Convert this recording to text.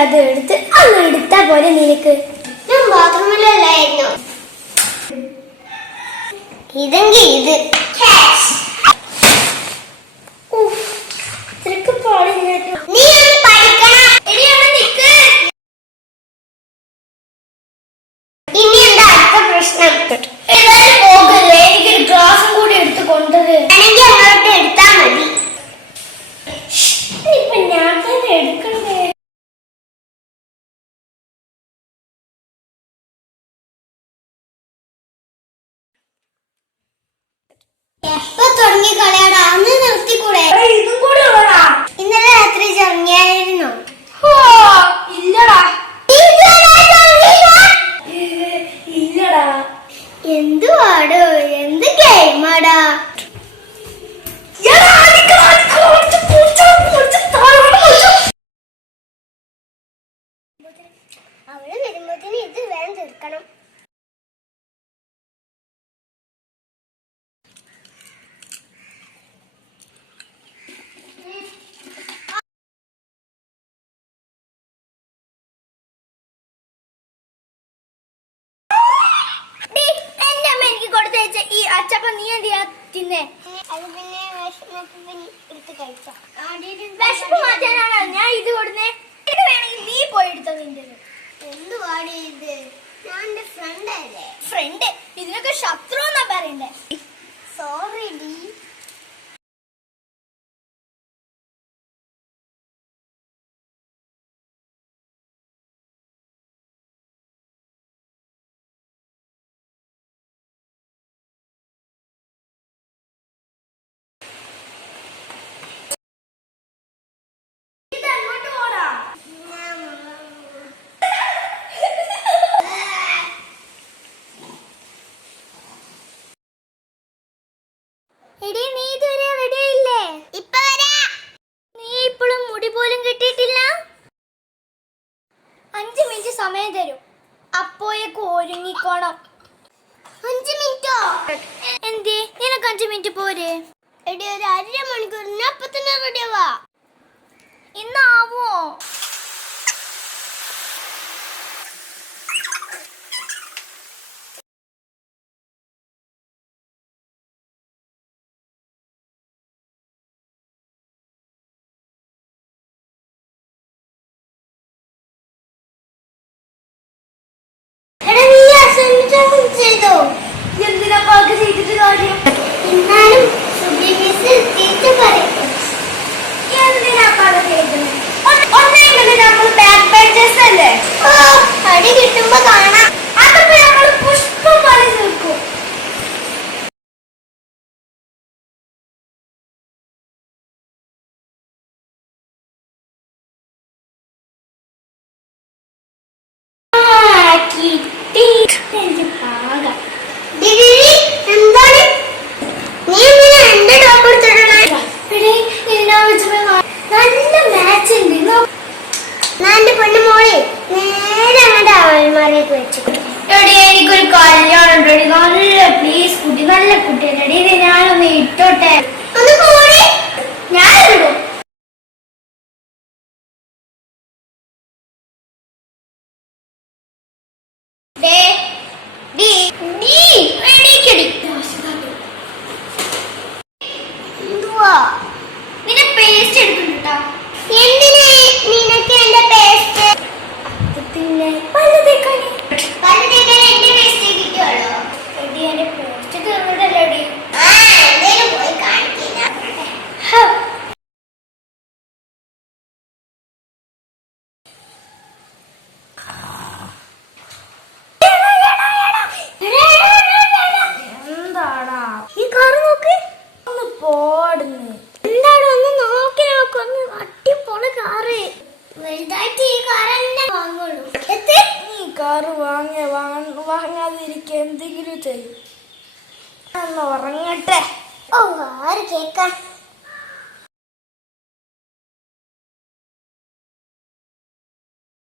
അത് എടുത്ത് അങ്ങ് എടുത്താ പോലെ നിനക്ക്. ഞാൻ ബാത്റൂമിലല്ലായിരുന്നു. ഇതെങ്കിൽ ഇത് നീ പഠിക്കണം. ഇനി എന്താ അടുത്ത പ്രശ്നം? പോകല്ലേ, എനിക്കൊരു ഗ്ലാസും കൂടി എടുത്ത് കൊണ്ടത്. എനിക്ക് അങ്ങോട്ട് എടുത്താ മതി. ഇപ്പൊ ഞാൻ തന്നെ എടുക്കണ്ടേ? എപ്പോ തുടങ്ങി കളയാടാ? അന്ന് നിർത്തിക്കൂടെ? ഇതും കൂടെ ഉള്ളടാ. ഇന്നലെ രാത്രി തുടങ്ങിയായിരുന്നു. ഇല്ലടാ. ഇല്ലടാ. എന്തുവാടോ? എന്ത് ഗെയിമാടാ? അവള് വരുമ്പോഴത്തേന് ഇത് വേണം തീർക്കണം. ഈ അച്ചപ്പ നീ എന്തിയാ തിന്നേ? അത് പിന്നെ എടുത്ത് കഴിച്ച വിശപ്പ് മാറ്റാനാണ് ഞാൻ ഇത് കൊടുന്നേ. ഇത് വേണമെങ്കിൽ നീ പോയി എടുത്തോ നിന്റെ. എന്തുവാടി ഇത്? ഞാൻ എന്റെ ഫ്രണ്ട് അല്ലേ? ഫ്രണ്ട് ഇതിനൊക്കെ ശത്രു എന്നാ പറയണ്ടേ? Sorry D. എടി നീ ഇതുവരെ റെഡി ആയില്ലേ? ഇപ്പൊ വരാം. നീ ഇപ്പോഴും മുടി പോലും കിട്ടിയിട്ടില്ല. 5 മിനിറ്റ് സമയം തരും, അപ്പോയേക്ക് ഒരുങ്ങിക്കോണം. 5 മിനിറ്റോ? എന്തേ നിനക്ക് 5 മിനിറ്റ് പോരെ? എടി ഒരു 1/2 മണിക്കൂറിന് അപ്പൊ തന്നെ റെഡി ആവാ. ഇന്നാവോ? എന്തിനാ പാക്ക് ചെയ്തിട്ട് കാര്യം? എന്നാലും തിരിച്ചു പറയും. എന്തിനാ പാക്ക് ചെയ്തത്? ഒന്നെങ്കിലും നമ്മൾ ബാക്ക് ബെഞ്ചേഴ്സ് അല്ലേ? അടി കിട്ടുമ്പോ കാണാം. അതപ്പോ നമ്മൾ പുഷ്പം പോലെ നിൽക്കും. എനിക്കൊരു കല്യാണം നല്ല പ്ലീസ് കുട്ടി, നല്ല കുട്ടി റെഡി. ഞാനൊന്ന് ഇട്ടോട്ടെ. ഞാനിടും. നിന്റെ പേസ്റ്റ് എടുക്കുന്നുണ്ടോ? എന്തിനാ നിനക്ക് എന്റെ പേസ്റ്റ്? പിന്നെ പല്ല് തേക്കാനേ. പല്ല് തേക്കാൻ എന്റെ പേസ്റ്റ് കിട്ടുള്ളൂ. എടി എന്റെ പേസ്റ്റ് തീർന്നതല്ലേടി. എന്തേലും പോയി കാണിക്കുന്ന. എന്താടാ ഈ കാറ് നോക്ക്. ഒന്ന് പോടുന്നു. എന്താടാ ഒന്ന് നോക്കി നോക്ക്. ഒന്ന് അടിപൊളി കാറ്. വലുതായിട്ട് ഈ കാർ തന്നെ വാങ്ങുള്ളൂ. നീ കാറ് വാങ്ങാതിരിക്ക എന്തെങ്കിലും ചെയ്യും. ഉറങ്ങട്ടെ. ഓ ആര് കേക്കാൻ.